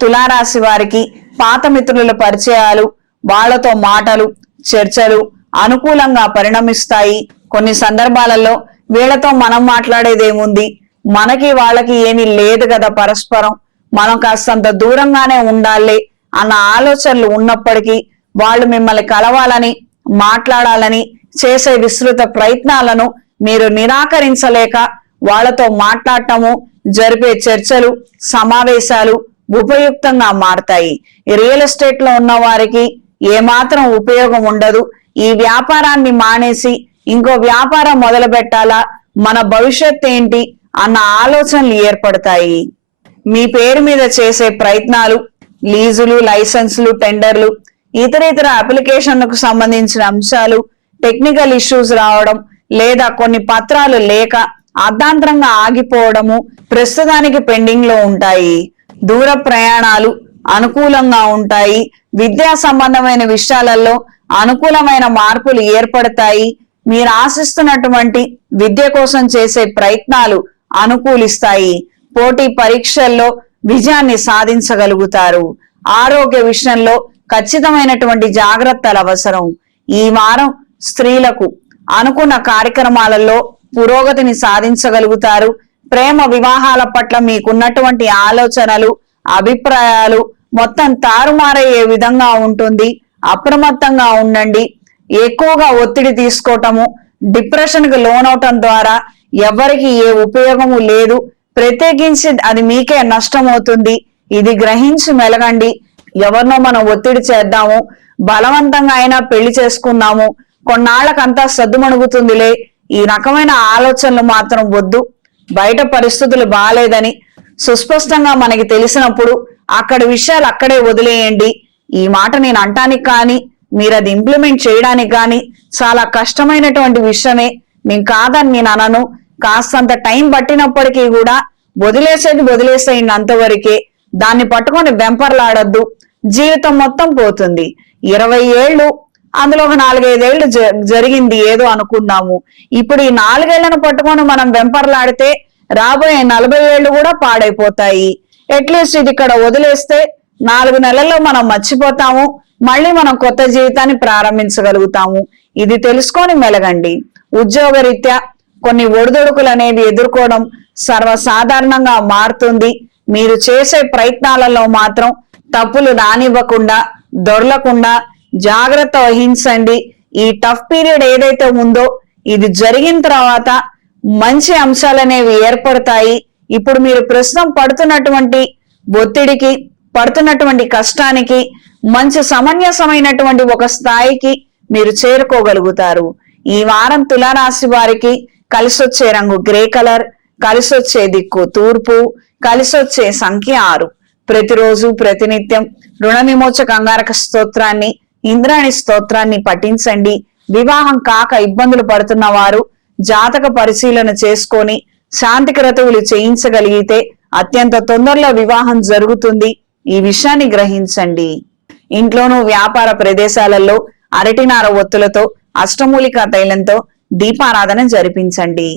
తులారాశి వారికి పాత మిత్రుల పరిచయాలు వాళ్ళతో మాటలు చర్చలు అనుకూలంగా పరిణమిస్తాయి. కొన్ని సందర్భాలలో వీళ్ళతో మనం మాట్లాడేదేముంది? మనకి వాళ్ళకి ఏమీ లేదు కదా పరస్పరం. మనం కాస్తంత దూరంగానే ఉండాలి అన్న ఆలోచనలు ఉన్నప్పటికీ వాళ్ళు మిమ్మల్ని కలవాలని మాట్లాడాలని చేసే విస్తృత ప్రయత్నాలను మీరు నిరాకరించలేక వాళ్ళతో మాట్లాడటము జరిపే చర్చలు సమావేశాలు ఉపయుక్తంగా మారతాయి. రియల్ ఎస్టేట్లో ఉన్న వారికి ఏమాత్రం ఉపయోగం ఉండదు. ఈ వ్యాపారాన్ని మానేసి ఇంకో వ్యాపారం మొదలు పెట్టాలా మన భవిష్యత్ ఏంటి? అన్న ఆలోచనలు ఏర్పడతాయి. మీ పేరు మీద చేసే ప్రయత్నాలు లీజులు లైసెన్సులు టెండర్లు ఇతర ఇతర అప్లికేషన్లకు సంబంధించిన అంశాలు టెక్నికల్ ఇష్యూస్ రావడం లేదా కొన్ని పత్రాలు లేక అర్ధాంతరంగా ఆగిపోవడము ప్రస్తుతానికి పెండింగ్లో ఉంటాయి. దూర ప్రయాణాలు అనుకూలంగా ఉంటాయి. విద్యా సంబంధమైన విషయాలలో అనుకూలమైన మార్పులు ఏర్పడతాయి. మీరు ఆశిస్తున్నటువంటి విద్య కోసం చేసే ప్రయత్నాలు అనుకూలిస్తాయి. పోటీ పరీక్షల్లో విజయాన్ని సాధించగలుగుతారు. ఆరోగ్య విషయంలో ఖచ్చితమైనటువంటి జాగ్రత్తలు అవసరం. ఈ వారం స్త్రీలకు అనుకున్న కార్యక్రమాలలో పురోగతిని సాధించగలుగుతారు. ప్రేమ వివాహాల పట్ల మీకున్నటువంటి ఆలోచనలు అభిప్రాయాలు మొత్తం తారుమారయ్యే విధంగా ఉంటుంది. అప్రమత్తంగా ఉండండి. ఎక్కువగా ఒత్తిడి తీసుకోవటము డిప్రెషన్కు లోనవటం ద్వారా ఎవరికి ఏ ఉపయోగము లేదు. ప్రత్యేకించి అది మీకే నష్టం అవుతుంది ఇది గ్రహించి మెలగండి. ఎవరినో మనం ఒత్తిడి చేద్దాము బలవంతంగా అయినా పెళ్ళి చేసుకుందాము. కొన్నాళ్ళకంతా సద్దుమణుగుతుందిలే. ఈ రకమైన ఆలోచనలు మాత్రం వద్దు. బయట పరిస్థితులు బాగాలేదని సుస్పష్టంగా మనకి తెలిసినప్పుడు అక్కడ విషయాలు అక్కడే వదిలేయండి. ఈ మాట నేను అంటానికి కానీ మీరు అది ఇంప్లిమెంట్ చేయడానికి కానీ చాలా కష్టమైనటువంటి విషయమే. నేను కాదని నేను అనను. కాస్తంత టైం పట్టినప్పటికీ కూడా వదిలేసేది వదిలేసేయండి అంతవరకే. దాన్ని పట్టుకొని వెంపర్లాడద్దు. జీవితం మొత్తం పోతుంది. ఇరవై ఏళ్ళు అందులో ఒక నాలుగైదేళ్ళు జ- జరిగింది ఏదో అనుకుందాము. ఇప్పుడు ఈ నాలుగేళ్ళను పట్టుకొని మనం వెంపర్లాడితే రాబోయే నలభై ఏళ్ళు కూడా పాడైపోతాయి. అట్లీస్ట్ ఇది ఇక్కడ వదిలేస్తే నాలుగు నెలల్లో మనం మర్చిపోతాము. మళ్ళీ మనం కొత్త జీవితాన్ని ప్రారంభించగలుగుతాము. ఇది తెలుసుకొని మెలగండి. ఉద్యోగరీత్యా కొన్ని ఒడిదొడుకులు అనేవి ఎదుర్కోవడం సర్వసాధారణంగా మారుతుంది. మీరు చేసే ప్రయత్నాలలో మాత్రం తప్పులు రానివ్వకుండా దొరలకుండా జాగ్రత్త వహించండి. ఈ టఫ్ పీరియడ్ ఏదైతే ఉందో ఇది జరిగిన తర్వాత మంచి అంశాలు అనేవి ఏర్పడతాయి. ఇప్పుడు మీరు ప్రస్తుతం పడుతున్నటువంటి ఒత్తిడికి పడుతున్నటువంటి కష్టానికి మంచి సమంజసమైనటువంటి ఒక స్థాయికి మీరు చేరుకోగలుగుతారు. ఈ వారం తులారాశి వారికి కలిసొచ్చే రంగు గ్రే కలర్ కలిసొచ్చే దిక్కు తూర్పు కలిసొచ్చే సంఖ్య ఆరు. ప్రతిరోజు ప్రతినిత్యం రుణ విమోచ అంగారక స్తోత్రాన్ని ఇంద్రాణి స్తోత్రాన్ని పఠించండి. వివాహం కాక ఇబ్బందులు పడుతున్న వారు జాతక పరిశీలన చేసుకొని శాంతి క్రతువులు చేయించగలిగితే అత్యంత తొందరలో వివాహం జరుగుతుంది. ఈ విషయాన్ని గ్రహించండి. ఇంట్లోనూ వ్యాపార ప్రదేశాలలో అరటినార ఒత్తులతో అష్టమూలికా తైలంతో దీపారాధన జరిపించండి.